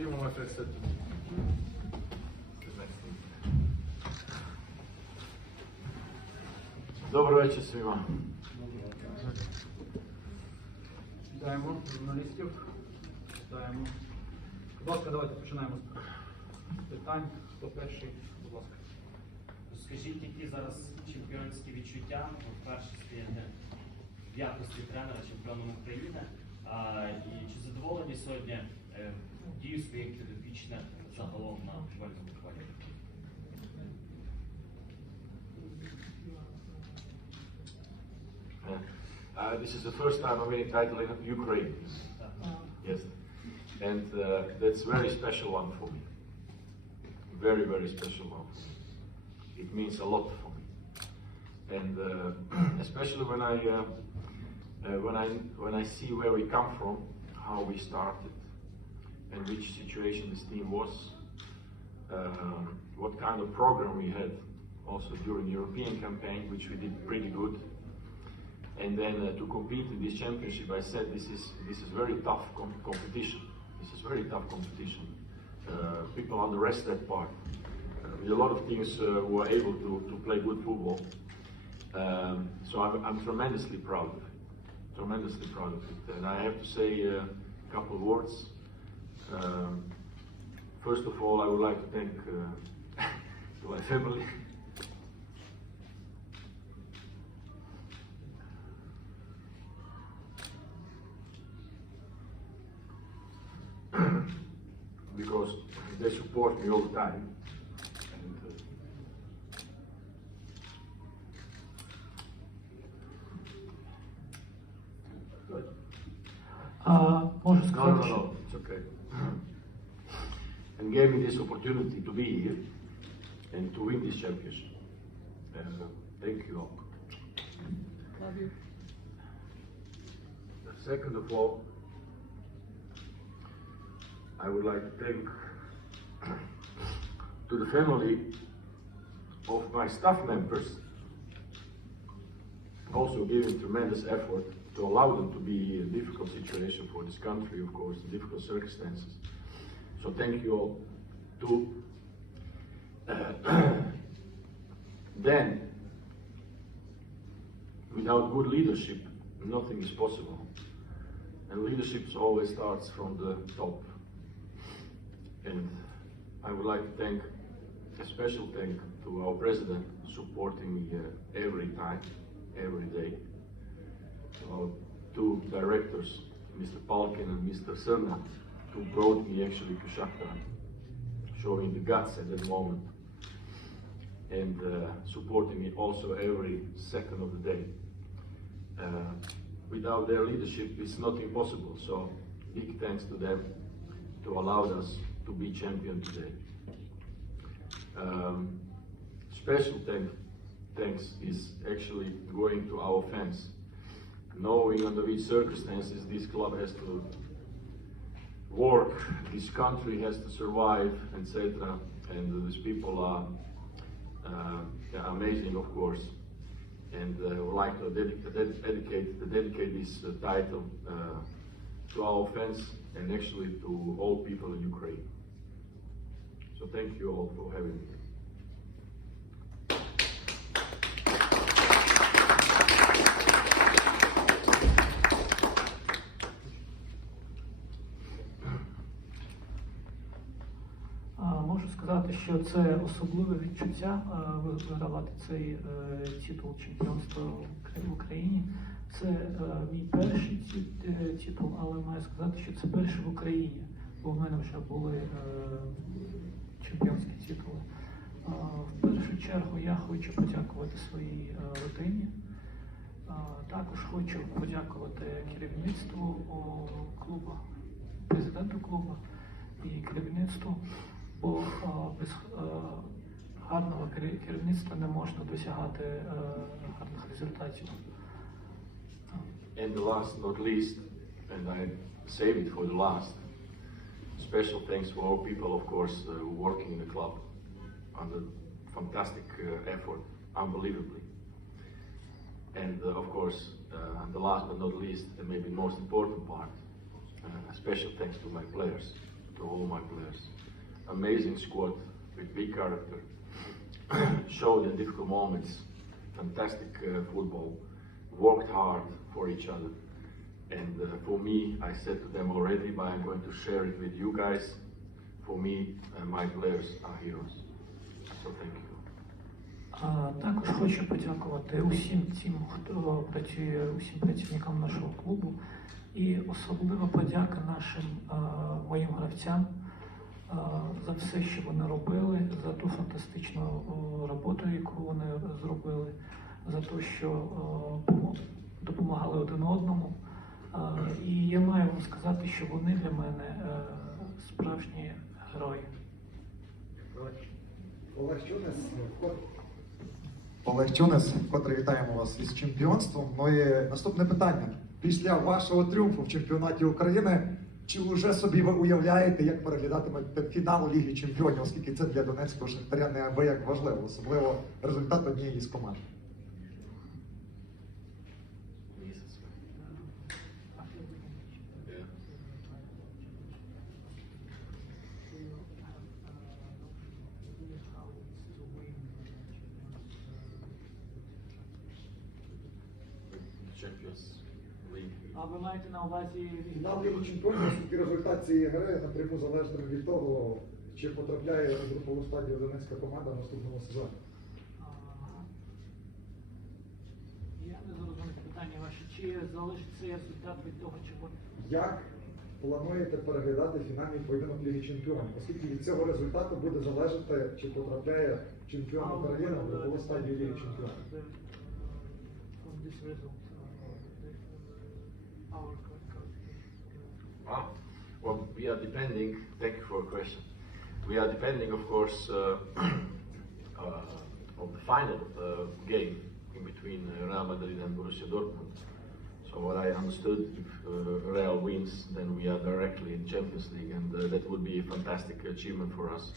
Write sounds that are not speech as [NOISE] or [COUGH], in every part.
Timo, my first. Добрий вечір svima. Вітаємо журналістів. Вітаємо. Будь ласка, давайте починаємо з питань. Хто перший? Будь ласка. Скажіть, які зараз чемпіонські відчуття от перше стаєте в якості тренера чемпіоном України? А, і чи задоволені сьогодні дію своїх підопічних загалом на футбольному полі? Uh, this is the first time I'm winning title in Ukraine. Так. Yes. And uh, that's very special one for me. Very, very special one. It means a lot for me. And uh, [CLEARS THROAT] especially when I, uh, uh, when, I, when I see where we come from, how we started, and which situation this team was, um, what kind of program we had also during the European campaign, which we did pretty good. And then uh, to compete in this championship, I said this is this is very tough com- competition. This is very tough competition. Uh, people underestimate that part. Uh, a lot of teams uh, who able to, to play good football. Um, so I'm, I'm tremendously proud of it. Tremendously proud of it. And I have to say uh, a couple of words. Um, first of all, I would like to thank uh, [LAUGHS] to my family. [COUGHS] because they support me all the time. And, uh, good. А, можу No, сказати, no, що no, it's okay. and gave me this opportunity to be here and to win this championship. And uh, thank you all. Love you. Second of all, I would like to thank [CLEARS THROAT] to the family of my staff members, also giving tremendous effort to allow them to be in a difficult situation for this country, of course, in difficult circumstances. So thank you all. To uh, [CLEARS THROAT] then, without good leadership, nothing is possible. And leadership always starts from the top. And I would like to thank, a special thank to our president supporting me uh, every time, every day. To our two directors, Mr. Palkin and Mr. Serna, who brought me actually to Shakhtar, showing the guts at that moment and uh, supporting me also every second of the day. Uh, without their leadership, it's not impossible. So big thanks to them to allow us to be champion today. Um, special thank, thanks is actually going to our fans, knowing under which circumstances this club has to work, this country has to survive, etc. And these people are uh, amazing, of course. And uh, I would like to dedic- dedicate, to dedicate this uh, title uh, to our fans and actually to all people in Ukraine. So thank you all for having me. Що це особливе відчуття а, вигравати цей е, титул чемпіонства в Україні. Це е, мій перший е, титул, але маю сказати, що це перший в Україні, бо в мене вже були е, чемпіонські титули. В першу чергу я хочу подякувати своїй е, родині. Також хочу подякувати керівництву клубу, президенту клубу і керівництву, бо а, без е, гарного керів- керівництва не можна досягати е, гарних результатів. And the last not least, and I save it for the last, special thanks for all people, of course, uh, who working in the club under fantastic uh, effort, unbelievably. And uh, of course, uh, the last but not least, and maybe most important part, uh, a special thanks to my players. to all my players. Amazing squad with big character. [CLEARS THROAT] Showed in difficult moments fantastic uh, football. Worked hard for each other. And uh, for me, I said to them already, but I'm going to share it with you guys. For me, uh, my players are heroes. So thank you. А, Також хочу подякувати усім тим, хто працює, усім працівникам нашого клубу. І особлива подяка нашим а, моїм гравцям а, За все, що вони робили, за ту фантастичну роботу, яку вони зробили, за те, що допомагали один одному. І я маю вам сказати, що вони для мене е, справжні герої. Олег Чунес, Олег Чунес, вкотре вітаємо вас із чемпіонством. Ну і наступне питання. Після вашого тріумфу в чемпіонаті України, чи вже собі ви уявляєте, як переглядатиме фінал Ліги Чемпіонів, оскільки це для Донецького Шахтаря неабияк важливо, особливо результат однієї з команд? Yeah. Champions League. А ви маєте на увазі Фінал Ліги Чемпіонів, оскільки результат цієї гри напряму залежатиме від того, чи потрапляє в групову стадію Донецька команда в наступному сезоні. Я не зрозумів питання ваше. Чи залежить результат від того, чого Як плануєте переглядати фінальний поєдинок Ліги Чемпіонів? Оскільки від цього результату буде залежати, чи потрапляє чемпіон України в групову стадію Ліги Чемпіонів. Well, we are depending. Thank you for a question. We are depending, of course, uh, [CLEARS THROAT] uh, on the final uh, game in between uh, Real Madrid and Borussia Dortmund. So what I understood, if uh, Real wins, then we are directly in Champions League, and uh, that would be a fantastic achievement for us.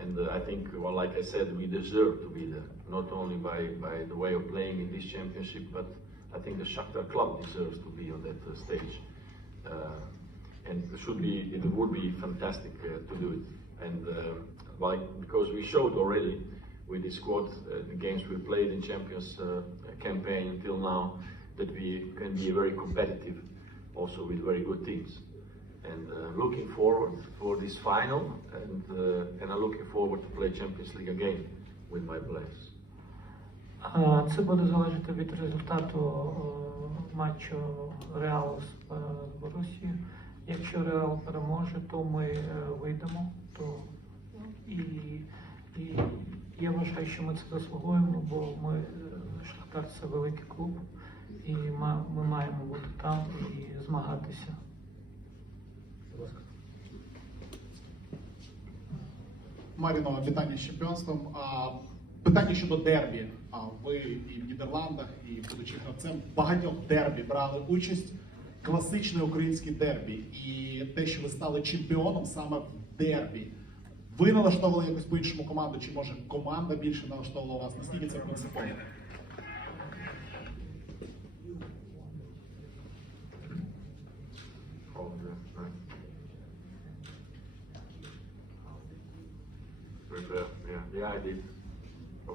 And uh, I think, well, like I said, we deserve to be there, not only by, by the way of playing in this championship, but I think the Shakhtar club deserves to be on that uh, stage. Uh, and it should be, it would be fantastic uh, to do it. And uh, like, because we showed already with this squad, uh, the games we played in Champions uh, campaign until now, that we can be very competitive, also with very good teams. And uh, looking forward for this final, and uh, and I'm looking forward to play Champions League again with my players. Це буде залежати від результату е, матчу Реалу з е, Борусією. Якщо Реал переможе, то ми е, вийдемо. То і, і я вважаю, що ми це заслуговуємо, бо ми Шахтар це великий клуб, і ми маємо бути там і змагатися. Маріно, вітання з чемпіонством. Питання щодо дербі. Ви і в Нідерландах, і будучи гравцем, багатьох дербі брали участь. Класичне українське дербі. І те, що ви стали чемпіоном саме в дербі. Ви налаштовували якось по-іншому команду, чи може команда більше налаштовувала вас? Наскільки це принципово? Yeah, I did.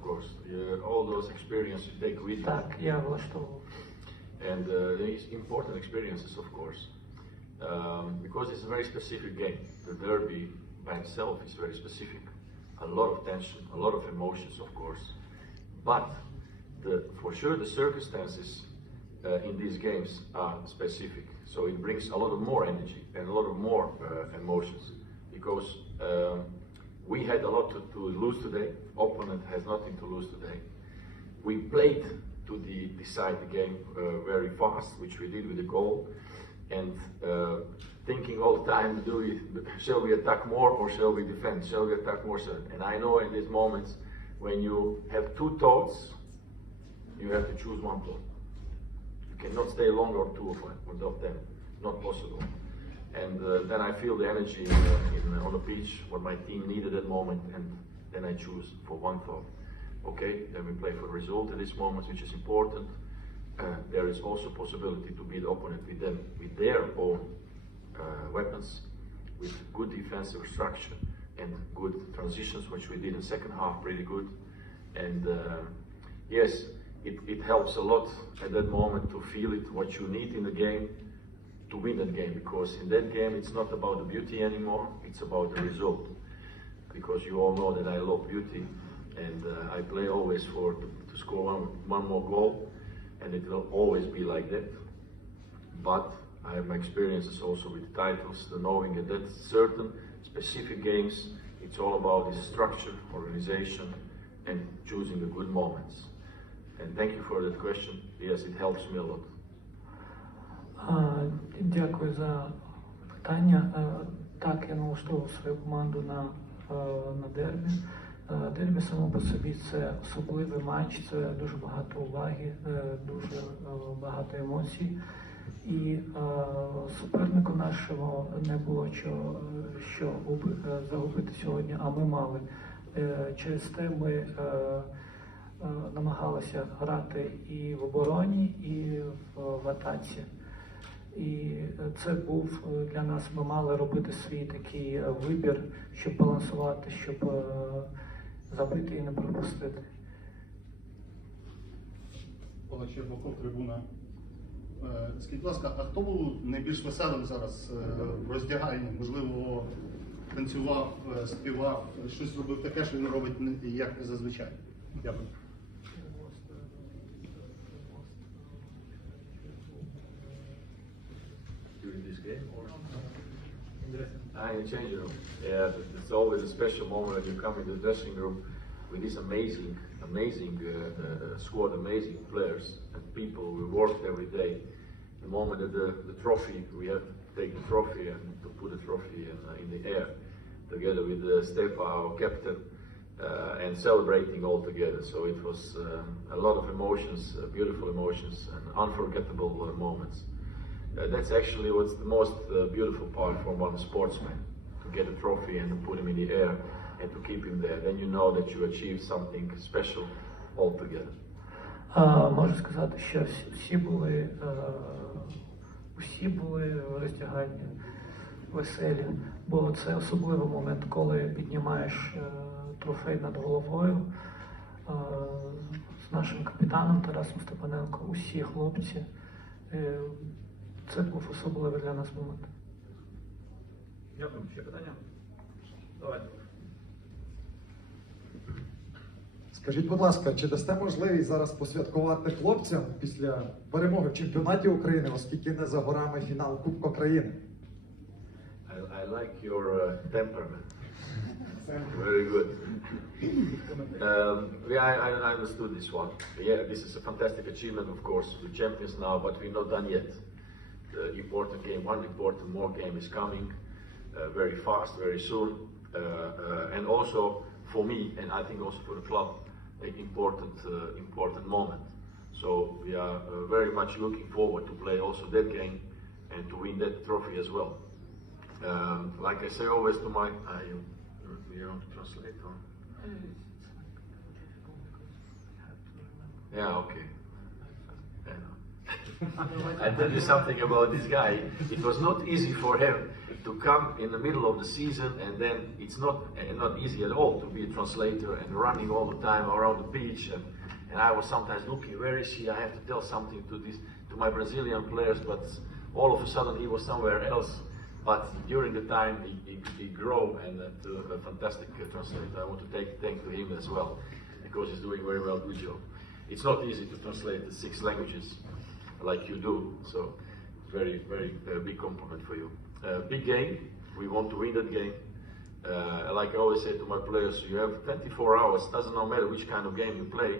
of course. Uh, all those experiences you take with you. And uh, these important experiences, of course, um, because it's a very specific game. The derby by itself is very specific. A lot of tension, a lot of emotions, of course. But the, for sure, the circumstances uh, in these games are specific. So it brings a lot of more energy and a lot of more uh, emotions because um, we had a lot to, to lose today. Opponent has nothing to lose today we played to the, decide the game uh, very fast, which we did with the goal, and uh, thinking all the time, do we, shall we attack more or shall we defend? Shall we attack more? And I know in these moments when you have two thoughts, you have to choose one thought. You cannot stay longer or two of, them, not possible. And uh, then I feel the energy in, uh, in, on the pitch, what my team needed at that moment, and then I choose for one thought. Okay, then we play for the result in this moment, which is important. Uh, there is also possibility to beat the opponent with them with their own uh, weapons, with good defensive structure and good transitions, which we did in second half pretty good. And uh, yes, it, it helps a lot at that moment to feel it, what you need in the game to win that game. Because in that game, it's not about the beauty anymore, it's about the result Because you all know that I love beauty and uh, I play always for to, to score one, one more goal, and it will always be like that. But I have my experiences also with titles, the knowing that that certain specific games, it's all about the structure, organization, and choosing the good moments. And thank you for that question. Yes, it helps me a lot. А, Дякую за питання. Е, Так, я налаштовував свою команду на, е, на дербі. Е, Дербі само по собі це особливий матч, це дуже багато уваги, е, дуже е, багато емоцій. І е, супернику нашого не було що, що е, загубити сьогодні, а ми мали. Е, Через те ми е, е, намагалися грати і в обороні, і в атаці. І е, це був е, для нас, ми мали робити свій такий е, вибір, щоб балансувати, щоб забити і не пропустити. Олег Щербаков, трибуна. Скажіть, будь ласка, а хто був найбільш веселим зараз в роздяганні? Можливо, танцював, співав, щось робив таке, що він робить як зазвичай? Дякую. This game or? Ah, in the changing room. Yeah, it's always a special moment when you come in the dressing room with this amazing, amazing uh, uh, squad, amazing players and people. We worked every day. The moment that the, the trophy, we have to take the trophy and to put the trophy in, uh, in the air, together with uh, Stepa, our captain, uh, and celebrating all together. So it was um, a lot of emotions, uh, beautiful emotions, and unforgettable uh, moments. Uh, that's actually what's the most uh, beautiful part for one sportsman to get a trophy and to put him in the air and to keep him there. Then you know that you achieved something special altogether. А, можу сказати, що всі, всі були, е, усі були в роздяганні веселі, бо це особливий момент, коли піднімаєш е, трофей над головою е, з нашим капітаном Тарасом Степаненко, усі хлопці. Це був особливий для нас момент. Дякую. Ще питання? Давайте. Скажіть, будь ласка, чи дасте можливість зараз посвяткувати хлопцям після перемоги в чемпіонаті України, оскільки не за горами фінал Кубка країни? I, I like your uh, temperament. Very good. Um, yeah, I, I understood this one. Yeah, this is a fantastic achievement, of course. We're champions now, but we're not done yet. The important game, one important more game is coming uh, very fast, very soon. Uh, uh, and also for me, and I think also for the club, an important, uh, important moment. So we are uh, very much looking forward to play also that game and to win that trophy as well. Um, like I say always to my, uh, you, you to translate or? Yeah, okay. [LAUGHS] I tell you something about this guy. It was not easy for him to come in the middle of the season, and then it's not uh, not easy at all to be a translator and running all the time around the beach. And, and I was sometimes looking, where is he? I have to tell something to this to my Brazilian players, but all of a sudden he was somewhere else. But during the time he, he, he grew and uh, a fantastic uh, translator. I want to take thank to him as well because he's doing very well good job. It's not easy to translate the six languages like you do. So very, very uh, big compliment for you. Uh, big game. We want to win that game. Uh, like I always say to my players, you have 24 hours. Doesn't matter which kind of game you play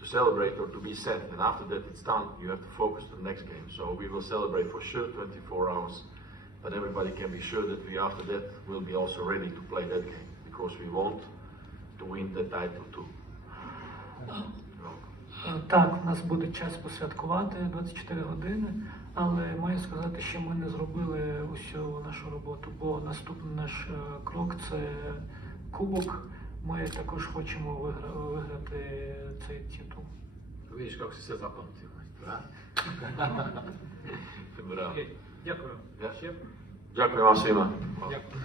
to celebrate or to be set. And after that, it's done. You have to focus on the next game. So we will celebrate for sure 24 hours. But everybody can be sure that we after that will be also ready to play that game because we want to win the title too. Е, так, у нас буде час посвяткувати 24 години, але маю сказати, що ми не зробили усю нашу роботу, бо наступний наш е, крок це кубок. Ми також хочемо виграти цей титул. Видиш, як все запам'яталось. [LAUGHS] Дякую. Дякую вам всім. Дякую.